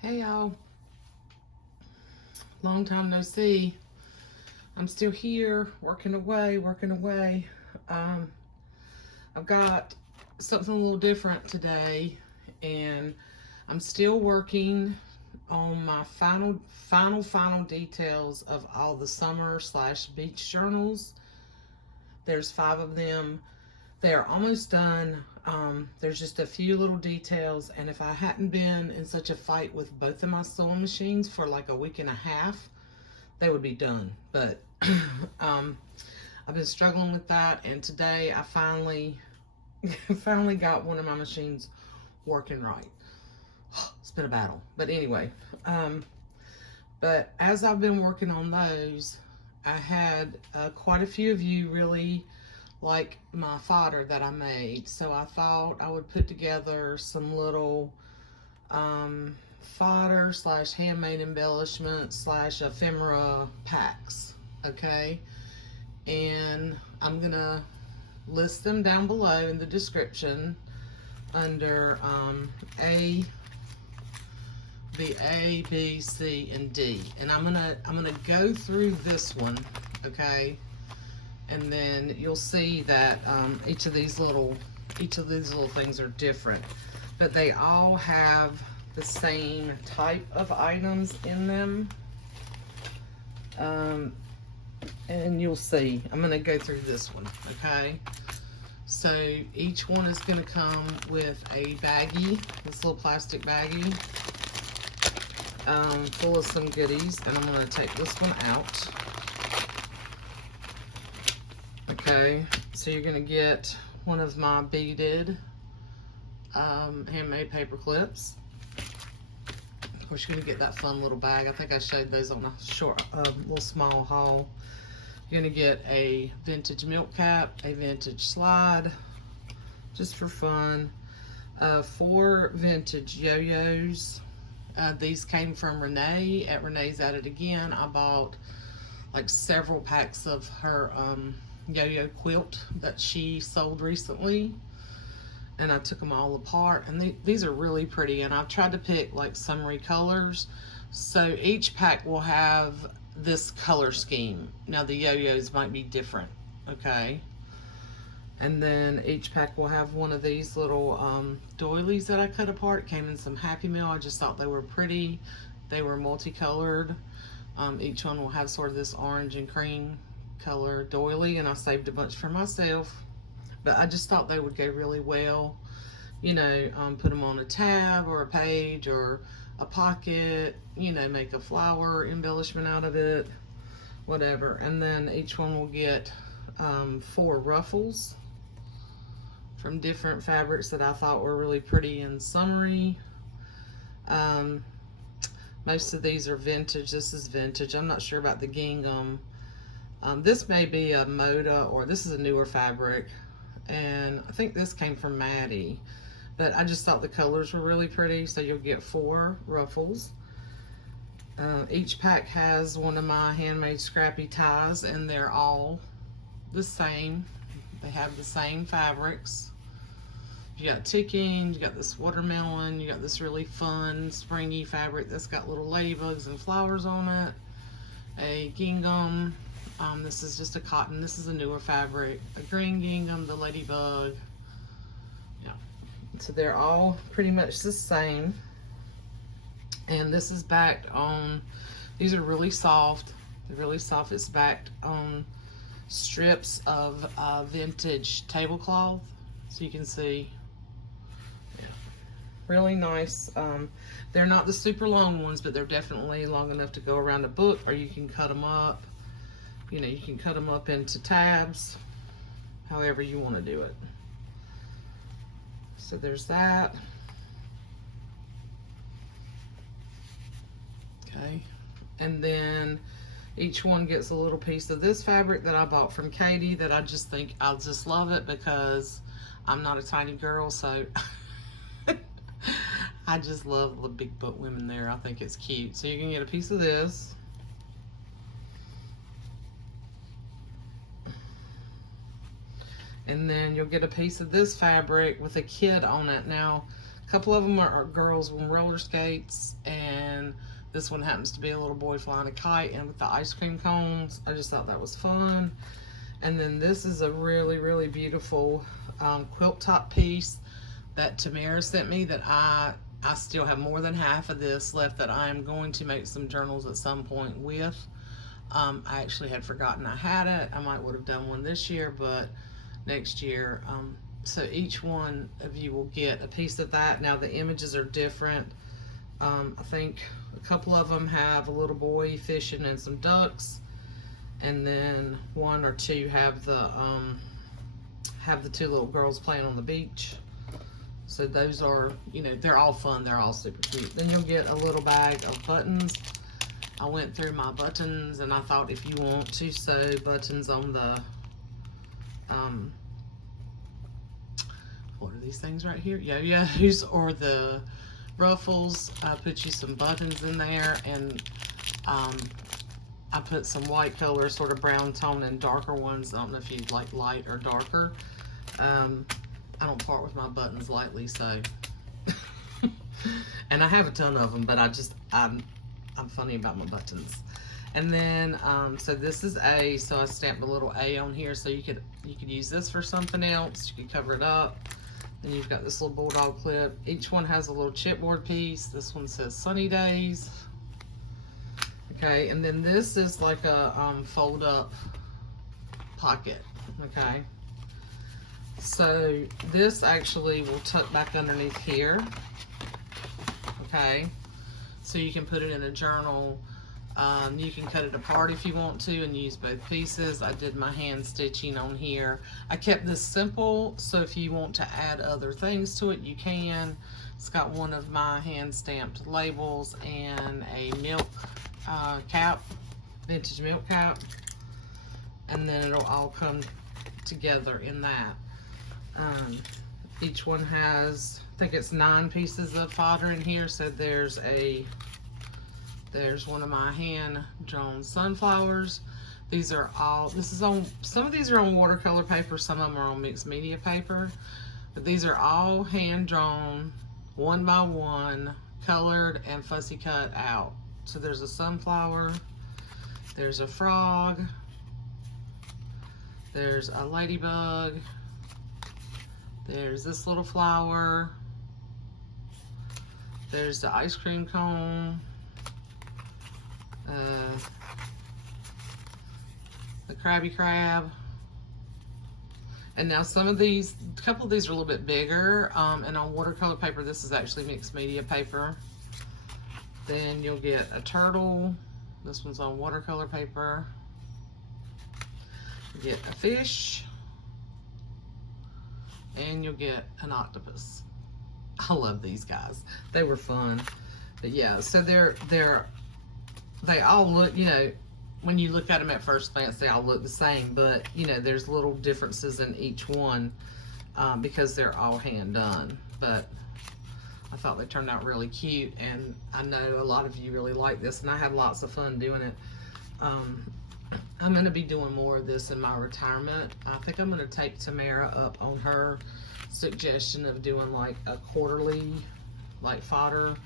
Hey y'all, long time no see. I'm still here, working away, working away. Um, I've got something a little different today, and I'm still working on my final details of all the summer slash beach journals. There's 5 of them. They are almost done. There's just a few little details, and if I hadn't been in such a fight with both of my sewing machines for like a week and a half, they would be done. But um, I've been struggling with that, and today I finally got one of my machines working right. It's been a battle, but anyway. Um, but as I've been working on those, I had quite a few of you really like my fodder that I made, so I thought I would put together some little fodder slash handmade embellishment slash ephemera packs. Okay, and I'm gonna list them down below in the description under A, the A, B, C, and D. And I'm gonna go through this one, okay, and then you'll see that each of these little things are different, but they all have the same type of items in them. And you'll see. I'm going to go through this one, okay? So each one is going to come with a baggie, this little plastic baggie, full of some goodies, and I'm going to take this one out. Okay, so you're going to get one of my beaded handmade paper clips. Of course, you're going to get that fun little bag. I think I showed those on a short, little small haul. You're going to get a vintage milk cap, a vintage slide, just for fun. 4 vintage yo-yos. These came from Renee at Renee's At It Again. I bought like several packs of her yo-yo quilt that she sold recently, and I took them all apart, and these are really pretty, and I've tried to pick like summery colors, so each pack will have this color scheme. Now the yo-yos might be different, okay, and then each pack will have one of these little doilies that I cut apart. Came in some Happy Meal. I just thought they were pretty. They were multicolored. Each one will have sort of this orange and cream color doily, and I saved a bunch for myself. But I just thought they would go really well, you know, put them on a tab or a page or a pocket, you know, make a flower embellishment out of it, whatever. And then each one will get 4 ruffles from different fabrics that I thought were really pretty and summery. Most of these are vintage. This is vintage. I'm not sure about the gingham. This may be a Moda, or this is a newer fabric, and I think this came from Maddie, but I just thought the colors were really pretty. So you'll get 4 ruffles. Each pack has one of my handmade scrappy ties, and they're all the same. They have the same fabrics. You got ticking, you got this watermelon, you got this really fun springy fabric that's got little ladybugs and flowers on it, a gingham. This is just a cotton. This is a newer fabric. A green gingham, the ladybug. Yeah. So they're all pretty much the same. And this is backed on, these are really soft. They're really soft. It's backed on strips of vintage tablecloth. So you can see. Yeah. Really nice. They're not the super long ones, but they're definitely long enough to go around a book, or you can cut them up. You know, you can cut them up into tabs, however you want to do it. So there's that. Okay, and then each one gets a little piece of this fabric that I bought from Katie, that I just think I'll just love it because I'm not a tiny girl, so I just love the big butt women there. I think it's cute. So you can get a piece of this. And then you'll get a piece of this fabric with a kid on it. Now, A couple of them are girls on roller skates, and this one happens to be a little boy flying a kite and with the ice cream cones. I just thought that was fun. And then this is a really, really beautiful quilt top piece that Tamara sent me that I still have more than half of this left that I'm going to make some journals at some point with. I actually had forgotten I had it. I might would have done one this year, but next year. So each one of you will get a piece of that. Now the images are different. I think a couple of them have a little boy fishing and some ducks, and then one or two have the two little girls playing on the beach. So those are, you know, they're all fun. They're all super cute. Then you'll get a little bag of buttons. I went through my buttons, and I thought if you want to sew buttons on the, what are these things right here? Yo-yos or the ruffles, I put you some buttons in there, and I put some white color, sort of brown tone, and darker ones. I don't know if you'd like light or darker. I don't part with my buttons lightly, so. And I have a ton of them, but I'm funny about my buttons. And then, so this is A, so I stamped a little A on here, so you could use this for something else. You could cover it up. Then you've got this little bulldog clip. Each one has a little chipboard piece. This one says Sunny Days. Okay, and then this is like a fold up pocket. Okay, so this actually will tuck back underneath here. Okay, so you can put it in a journal. You can cut it apart if you want to and use both pieces. I did my hand stitching on here. I kept this simple, so if you want to add other things to it, you can. It's got one of my hand stamped labels and a milk cap, vintage milk cap, and then it'll all come together in that. Each one has, I think it's 9 pieces of fodder in here. So there's one of my hand drawn sunflowers. These are all, some of these are on watercolor paper, some of them are on mixed media paper, but these are all hand drawn, one by one, colored and fussy cut out. So there's a sunflower, there's a frog, there's a ladybug, there's this little flower, there's the ice cream cone, the Krabby Crab. And now some of these, a couple of these are a little bit bigger, and on watercolor paper, this is actually mixed media paper. Then you'll get a turtle. This one's on watercolor paper. You get a fish, and you'll get an octopus. I love these guys. They were fun. But yeah, so they all look, you know, when you look at them at first glance, they all look the same, but you know, there's little differences in each one because they're all hand done. But I thought they turned out really cute, and I know a lot of you really like this, and I had lots of fun doing it. I'm going to be doing more of this in my retirement. I think I'm going to take Tamara up on her suggestion of doing like a quarterly, like fodder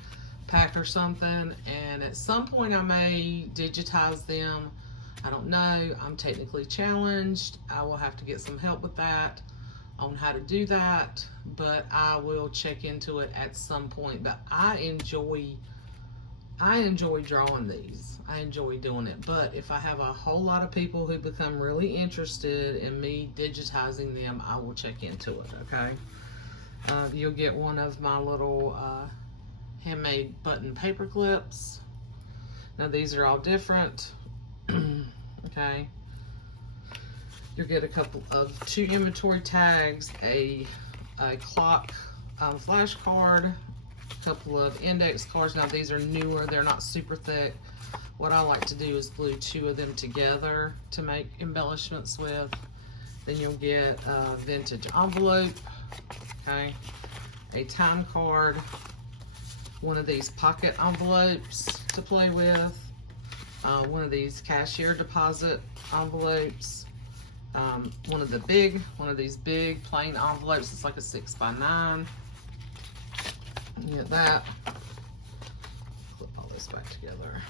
pack or something, and at some point I may digitize them. I don't know. I'm technically challenged. I will have to get some help with that, on how to do that, but I will check into it at some point. But I enjoy drawing these. I enjoy doing it. But if I have a whole lot of people who become really interested in me digitizing them, I will check into it. Okay. You'll get one of my little handmade button paper clips. Now these are all different. Okay. You'll get a couple of 2 inventory tags, a clock flash card, a couple of index cards. Now these are newer, they're not super thick. What I like to do is glue 2 of them together to make embellishments with. Then you'll get a vintage envelope, okay, a time card, one of these pocket envelopes to play with, one of these cashier deposit envelopes, one of these big plain envelopes. It's like a 6x9. You get that. Clip all this back together.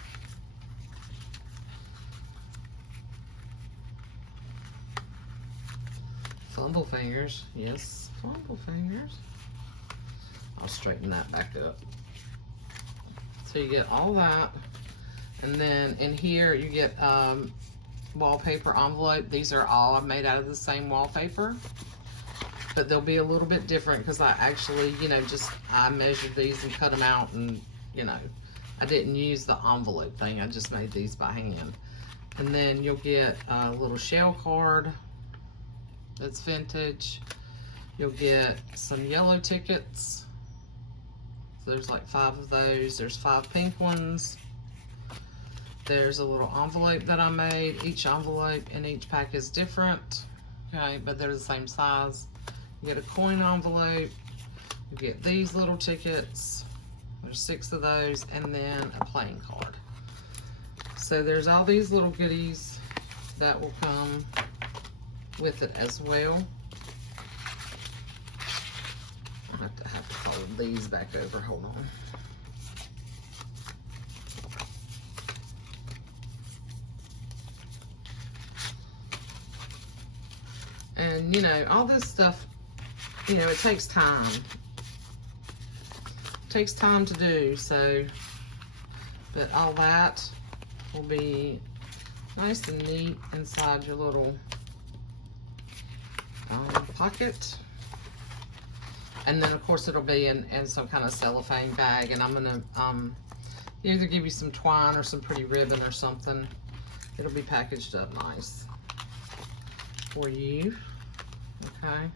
Fumble fingers. Yes, fumble fingers. I'll straighten that back up. So you get all that. And then in here you get wallpaper envelope. These are all made out of the same wallpaper, but they'll be a little bit different because I actually, you know, I measured these and cut them out, and you know, I didn't use the envelope thing. I just made these by hand. And then you'll get a little shell card that's vintage. You'll get some yellow tickets. So there's like 5 of those. There's 5 pink ones. There's a little envelope that I made. Each envelope in each pack is different, okay, but they're the same size. You get a coin envelope. You get these little tickets. There's 6 of those, and then a playing card. So there's all these little goodies that will come with it as well. I have to fold these back over. Hold on. And, you know, all this stuff, you know, it takes time. It takes time to do, so, but all that will be nice and neat inside your little pocket. And then, of course, it'll be in some kind of cellophane bag, and I'm going to either give you some twine or some pretty ribbon or something. It'll be packaged up nice for you. Okay,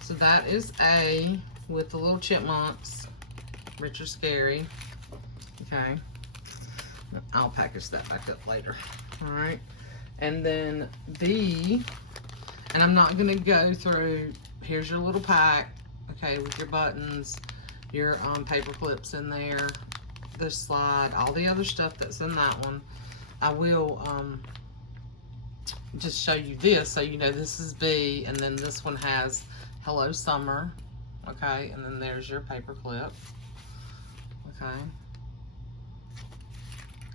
so that is A with the little chipmunks, Rich or Scary. Okay, I'll package that back up later. All right, and then B, and I'm not gonna go through, here's your little pack, okay, with your buttons, your paper clips in there, the slide, all the other stuff that's in that one. I will just show you this so you know this is B, and then this one has Hello Summer, okay, and then there's your paper clip, okay,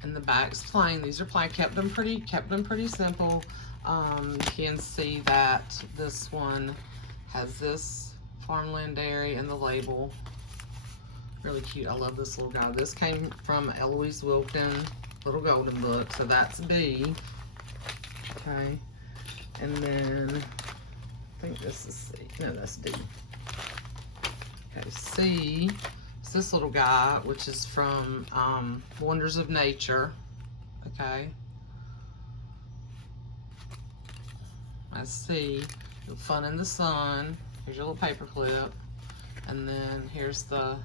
and the back's plain. These are plain. Kept them pretty simple. You can see that this one has this farmland area and the label. Really cute. I love this little guy. This came from Eloise Wilkin Little Golden Book, so that's B. Okay, and then I think this is C. No, that's D. Okay, C is this little guy, which is from Wonders of Nature. Okay, that's C. Fun in the Sun. Here's your little paper clip, and then here's the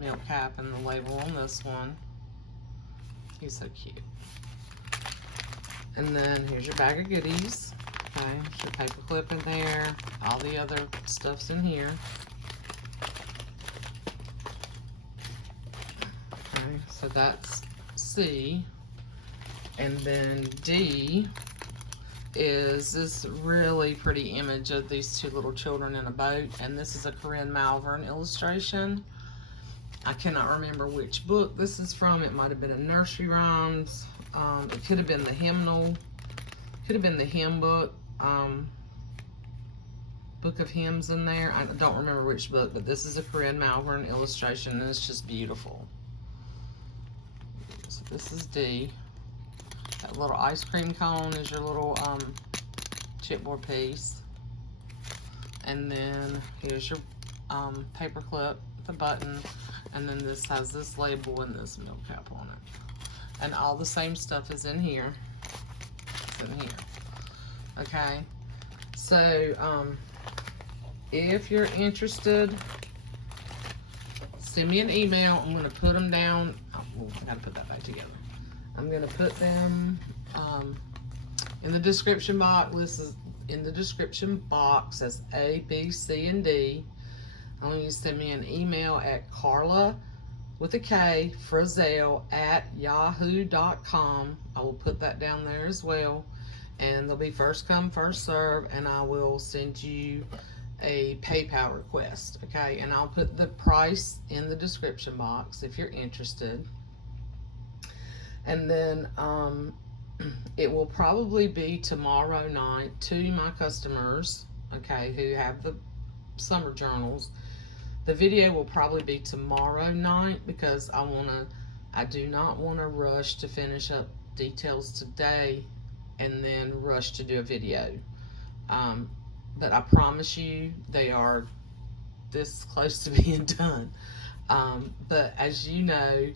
milk cap and the label on this one. He's so cute. And then here's your bag of goodies. Okay, there's your paper clip in there. All the other stuff's in here. Okay, so that's C. And then D is this really pretty image of these 2 little children in a boat. And this is a Corinne Malvern illustration. I cannot remember which book this is from. It might have been a Nursery Rhymes. It could have been the hymnal. Could have been the hymn book. Book of Hymns in there. I don't remember which book, but this is a Corinne Malvern illustration, and it's just beautiful. So this is D. That little ice cream cone is your little chipboard piece. And then here's your paper clip, the button, and then this has this label and this milk cap on it. And all the same stuff is in here. It's in here. Okay. So if you're interested, send me an email. I'm gonna put them down. Oh, I gotta put that back together. I'm gonna put them in the description box. This is in the description box as A, B, C, and D. I'm going to send me an email at Carla with a K, Frizzell at yahoo.com. I will put that down there as well. And they'll be first come, first serve, and I will send you a PayPal request, okay? And I'll put the price in the description box if you're interested. And then it will probably be tomorrow night to my customers, okay, who have the summer journals. The video will probably be tomorrow night because I do not want to rush to finish up details today and then rush to do a video. But I promise you they are this close to being done. But as you know,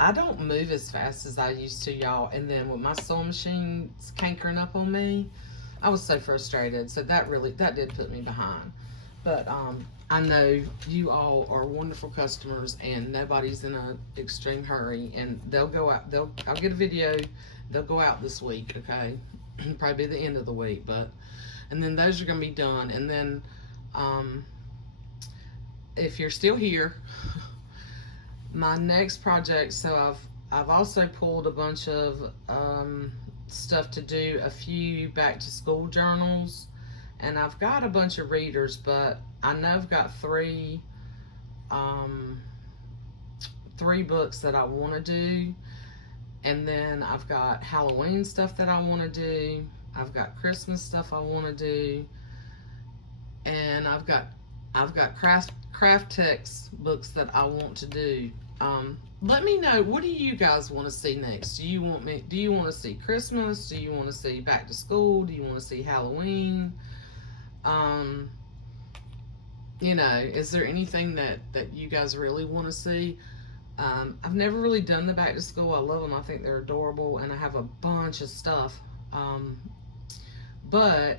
I don't move as fast as I used to, y'all. And then with my sewing machine cankering up on me, I was so frustrated. So that did put me behind. But I know you all are wonderful customers, and nobody's in an extreme hurry. And they'll go out. I'll get a video. They'll go out this week, okay? Probably the end of the week, and then those are gonna be done. And then, if you're still here, my next project. So I've also pulled a bunch of stuff to do a few back to school journals, and I've got a bunch of readers, but I know I've got three books that I want to do. And then I've got Halloween stuff that I want to do. I've got Christmas stuff I want to do. And I've got craft text books that I want to do. Let me know, what do you guys want to see next? Do you want to see Christmas? Do you want to see back to school? Do you want to see Halloween? Is there anything that you guys really want to see? I've never really done the back to school. I love them. I think they're adorable, and I have a bunch of stuff. But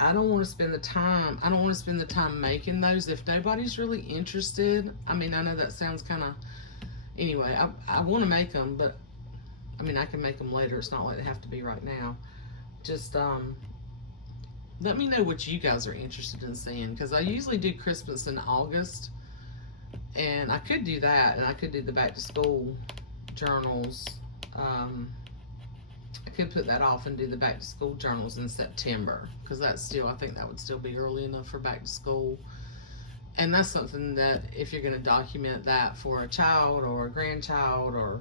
I don't want to spend the time. I don't want to spend the time making those if nobody's really interested. I mean, I know that sounds kind of. Anyway, I want to make them, but I mean, I can make them later. It's not like they have to be right now. Just let me know what you guys are interested in seeing, because I usually do Christmas in August. And I could do that, and I could do the back to school journals. I could put that off and do the back to school journals in September, because I think that would still be early enough for back to school. And that's something that if you're going to document that for a child or a grandchild, or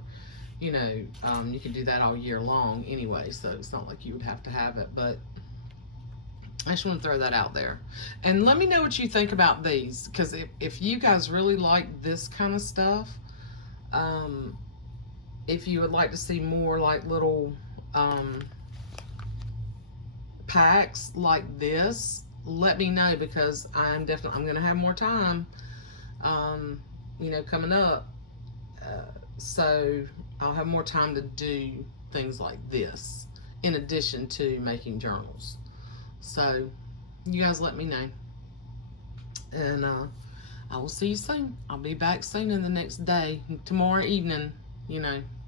you can do that all year long anyway. So it's not like you would have to have it, but I just want to throw that out there. And let me know what you think about these, because if you guys really like this kind of stuff, if you would like to see more like little packs like this, let me know, because I'm going to have more time, coming up. So I'll have more time to do things like this in addition to making journals. So you guys let me know, and I will see you soon. I'll be back soon in the next day, tomorrow evening,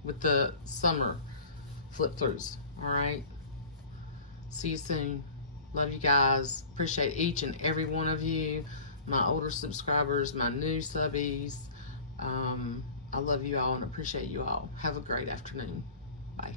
with the summer flip throughs. All right, see you soon. Love you guys. Appreciate each and every one of you, my older subscribers, my new subbies. I love you all and appreciate you all. Have a great afternoon. Bye.